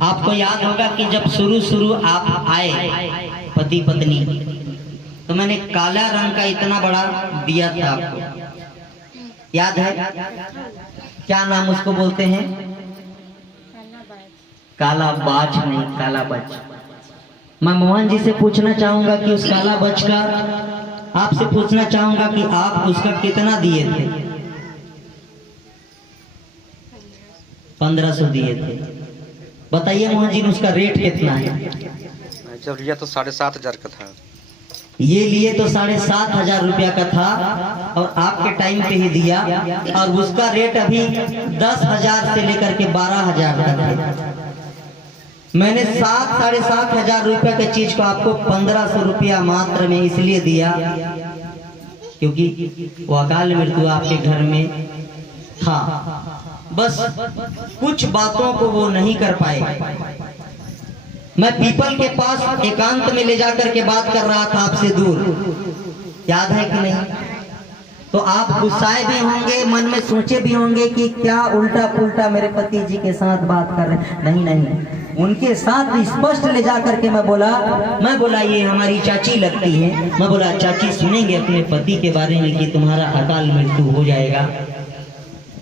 आपको याद होगा कि जब शुरू आप आए पति पत्नी, तो मैंने काला रंग का इतना बड़ा दिया था आपको, याद है? क्या नाम उसको बोलते हैं? काला बाज नहीं, काला बच। मैं मोहन जी से पूछना चाहूंगा कि उस काला बच का, आपसे पूछना चाहूंगा कि आप उसका कितना दिए थे? 1500 दिए थे। बताइए मोहन जी, उसका रेट कितना है? जब लिया तो 7,500 का था। ये लिए तो 7,500 रुपया का था और आपके टाइम पे ही दिया, और उसका रेट अभी 10,000 से लेकर के 12,000 तक है। मैंने 7,500 रुपया की चीज को आपको 1500 रुपया मात्र में इसलिए दिया क्योंकि वो अकाल मृत्यु आपके घर में था। बस कुछ बातों को वो नहीं कर पाए। मैं पीपल के पास एकांत में ले जाकर के बात कर रहा था आपसे दूर, याद है कि नहीं? तो आप गुस्साए भी होंगे, मन में सोचे भी होंगे कि क्या उल्टा पुल्टा मेरे पति जी के साथ बात कर रहे हैं। नहीं, उनके साथ स्पष्ट ले जा करके मैं बोला ये हमारी चाची लगती है। मैं बोला चाची सुनेंगे अपने पति के बारे में कि तुम्हारा अकाल मृत्यु हो जाएगा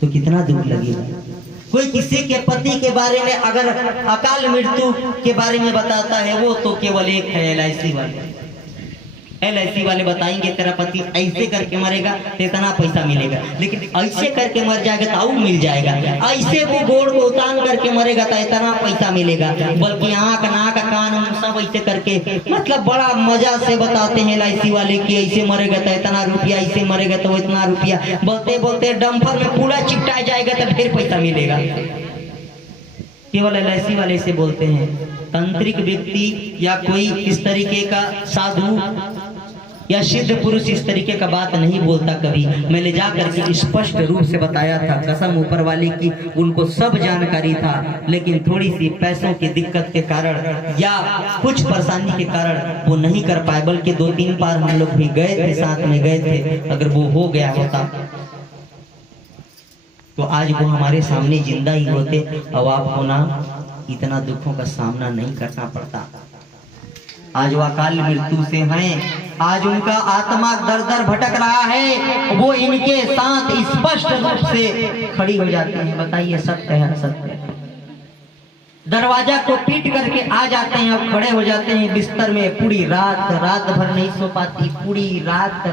तो कितना दुख लगेगा। कोई किसी के पति के बारे में अगर अकाल मृत्यु के बारे में बताता है, वो तो केवल एक है LIC वाले बताएंगे तेरा पति ऐसे करके मरेगा तो इतना पैसा मिलेगा, लेकिन ऐसे करके मर जाएगा तो मिल जाएगा, ऐसे वो गोड़ को उतान करके मरेगा तो इतना पैसा मिलेगा। बल्कि आँख नाक कान सब ऐसे करके मतलब बड़ा मजा से बताते हैं LIC वाले कि ऐसे मरेगा तो इतना रुपया, ऐसे मरेगा तो इतना रुपया। बोलते बोलते डंपर में पूरा चिपटा जाएगा तो फिर पैसा मिलेगा। केवल LIC वाले से बोलते हैं। तांत्रिक व्यक्ति या कोई इस तरीके का साधु या सिद्ध पुरुष इस तरीके का बात नहीं बोलता कभी। मैं ले जाकर के स्पष्ट रूप से बताया था, कसम ऊपर वाले की उनको सब जानकारी था, लेकिन थोड़ी सी पैसों की दिक्कत के कारण या कुछ परेशानी के कारण वो नहीं कर पाए। बल्कि 2-3 बार हम लोग भी गए थे, साथ में गए थे। अगर वो हो गया होता तो आज वो हमारे सामने जिंदा ही होते और आपको ना इतना दुखों का सामना नहीं करना पड़ता। आज वो अकाल मृत्यु से हैं, आज उनका आत्मा दर दर भटक रहा है, वो इनके साथ स्पष्ट रूप से खड़ी हो जाती है। बताइए सत्य है असत्य? दरवाजा को पीट करके आ जाते हैं और खड़े हो जाते हैं बिस्तर में। पूरी रात भर नहीं सो पाती, पूरी रात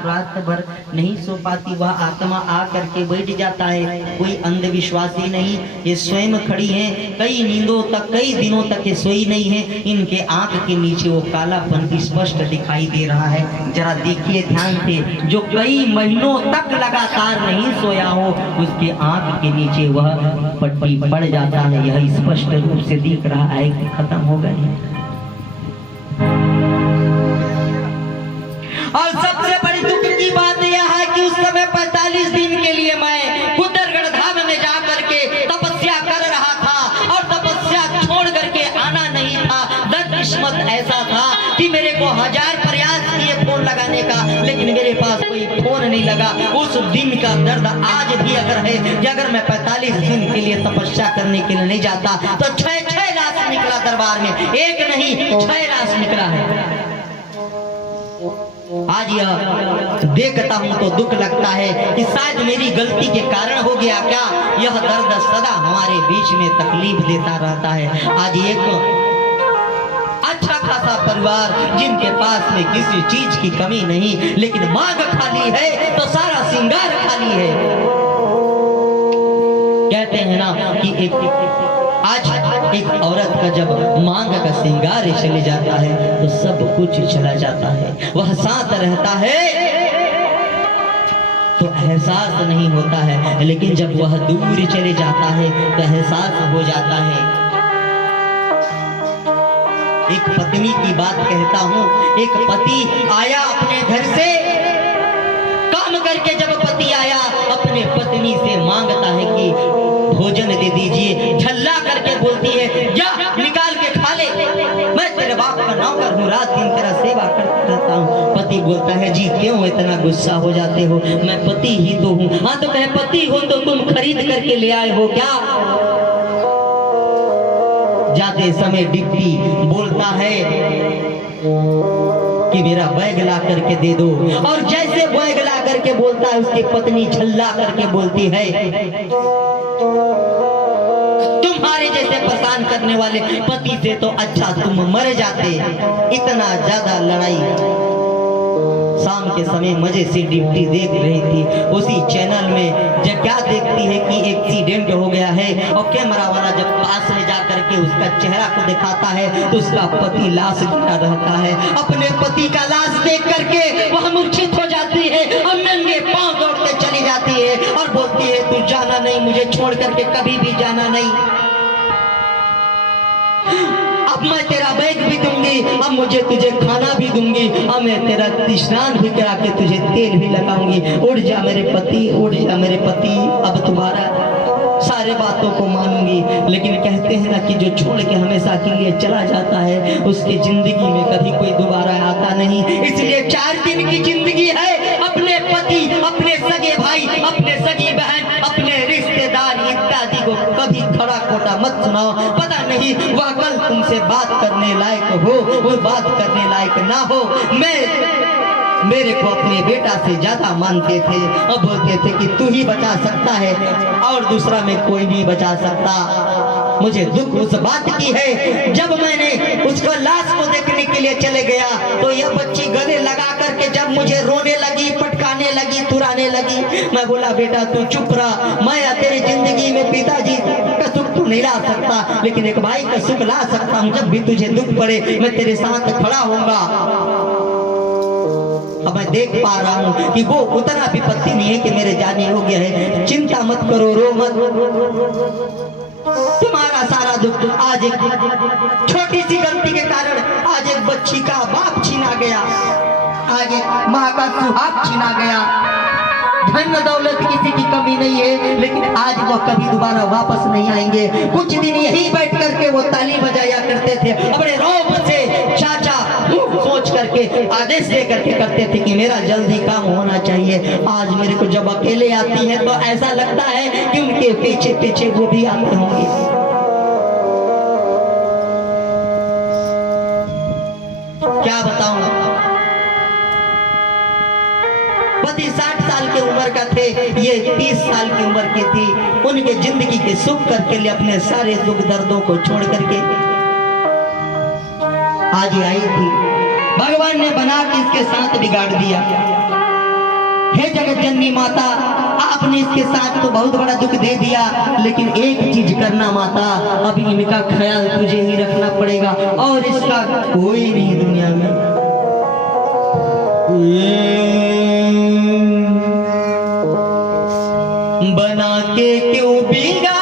भर नहीं सो पाती। वह आत्मा आ करके बैठ जाता है। कोई अंधविश्वासी नहीं, ये स्वयं खड़ी हैं। कई नींदों तक, कई दिनों तक ये सोई नहीं है। इनके आंख के नीचे वो कालापन स्पष्ट दिखाई दे रहा है। जरा देखिए ध्यान से, जो कई महीनों तक लगातार नहीं सोया हो, उसके आंख के नीचे वह पट्टी पड़ जाता है। यह स्पष्ट रूप से दिख रहा है कि खत्म हो गए। और सबसे बड़ी दुख की बात यह है कि उस समय 45 दिन के लिए मैं कुदरगढ़ धाम में जाकर के तपस्या कर रहा था और तपस्या छोड़ करके आना नहीं था। बदकिस्मत ऐसा था कि मेरे को 1000 प्रयास किए फोन लगाने का, लेकिन मेरे पास कोई फोन नहीं लगा। उस दिन का दर्द आज भी अगर है कि अगर मैं 45 दिन के लिए तपस्या करने के लिए नहीं जाता तो 6 लाश निकला दरबार में, एक नहीं 6 लाश निकला है। आज यह देखता हूं तो दुख लगता है कि शायद मेरी गलती के कारण हो गया क्या। यह दर्द सदा हमारे बीच में तकलीफ देता रहता है। आज एक अच्छा खासा परिवार जिनके पास में किसी चीज की कमी नहीं, लेकिन मांग खाली है तो सारा श्रृंगार खाली है। कहते हैं ना कि आज एक औरत का जब मांग का श्रृंगार चले जाता है तो सब कुछ चला जाता है। वह साथ रहता है तो एहसास नहीं होता है, लेकिन जब वह दूर चले जाता है तो एहसास हो जाता है। एक पत्नी की बात कहता हूँ। एक पति आया अपने घर से काम करके, जब पति आया अपने पत्नी से मांगता है कि भोजन दे दीजिए, झल्ला करके बोलती है जा निकाल के खा ले, मैं तेरे बाप का नौकर हूँ, रात दिन तेरा सेवा करता रहता हूँ। पति बोलता है जी क्यों इतना गुस्सा हो जाते हो, मैं पति ही तो हूँ। हाँ तो कहे पति हो तो तुम खरीद करके ले आए हो क्या? जाते समय डिप्टी बोलता है कि मेरा बैग ला करके दे दो, और जैसे बैग ला करके बोलता है उसकी पत्नी झल्ला करके बोलती है, तुम्हारे जैसे परेशान करने वाले पति से तो अच्छा तुम मर जाते। इतना ज्यादा लड़ाई। शाम के समय मजे से डिप्टी देख रही थी। उसी चैनल में जब क्या देखती है कि एक्सीडेंट हो गया है, और कैमरा वाला जब पास में जा करके उसका चेहरा को दिखाता है तो उसका पति लाश गिरा रहता है। अपने पति का लाश देख करके वह मूर्छित हो जाती है और नंगे पांव दौड़ते चली जाती है और बोलती है तू जाना नहीं, मुझे छोड़ करके कभी भी जाना नहीं। अब मैं तेरा बैग भी दूंगी, अब मुझे तुझे खाना भी दूंगी, अब मैं तेरा स्नान भी करा के तुझे तेल भी लगाऊंगी। उड़ जा मेरे पति, उड़ जा मेरे पति, अब तुम्हारा सारे बातों को मानूंगी। लेकिन कहते हैं ना कि जो छोड़ के हमेशा के लिए चला जाता है उसकी जिंदगी में कभी कोई दोबारा आता नहीं। इसलिए 4 दिन की जिंदगी है, अपने पति, अपने सगे भाई, अपने सगी बहन, अपने रिश्तेदार इत्यादि को कभी खड़ा खोटा मत सुनाओ। पता नहीं वह कल तुमसे बात करने लायक हो, वो बात करने लायक ना हो। मेरे को अपने बेटा से ज्यादा मानते थे और बोलते थे कि तू ही बचा सकता है और दूसरा में कोई नहीं बचा सकता। मुझे दुख उस बात की है, जब मैंने उसको लाश को देखने के लिए चले गया तो यह बच्ची गले लगा करके जब मुझे रोने लगी, पटकाने लगी, तुराने लगी। मैं बोला बेटा तू चुप रहा, मैं तेरी जिंदगी में पिताजी का सुख तो नहीं ला सकता, लेकिन एक भाई का सुख ला सकता हूँ। जब भी तुझे दुख पड़े मैं तेरे साथ खड़ा होऊंगा। अब मैं देख पा रहा हूँ कि वो उतना विपत्ति नहीं है कि मेरे जाने हो गया है। चिंता मत करो, रो मत, तुम्हारा सारा दुख आज एक छोटी सी गलती के कारण आज एक बच्ची का बाप छीना गया, आज एक माँ का सुहाग छीना गया। धन दौलत किसी की कमी नहीं है, लेकिन आज वो कभी दोबारा वापस नहीं आएंगे। कुछ दिन यही बैठ करके वो ताली बजाया करते थे, अपने रौब से चाचा सोच करके आदेश दे करके करते थे कि मेरा जल्दी काम होना चाहिए। आज मेरे को जब अकेले आती है तो ऐसा लगता है कि उनके पीछे पीछे वो भी आते होंगे। क्या बताऊं, पति 60 साल की उम्र का थे, ये 30 साल की उम्र की थी। उनके जिंदगी के सुख करके लिए अपने सारे दुख दर्दों को छोड़ करके आज ये आई थी। भगवान ने बना के इसके साथ बिगाड़ दिया। हे जगत जननी माता, आपने इसके साथ तो बहुत बड़ा दुख दे दिया, लेकिन एक चीज करना माता, अब इनका ख्याल तुझे ही रखना पड़ेगा और इसका कोई नहीं दुनिया में। बना के क्यों बिगाड़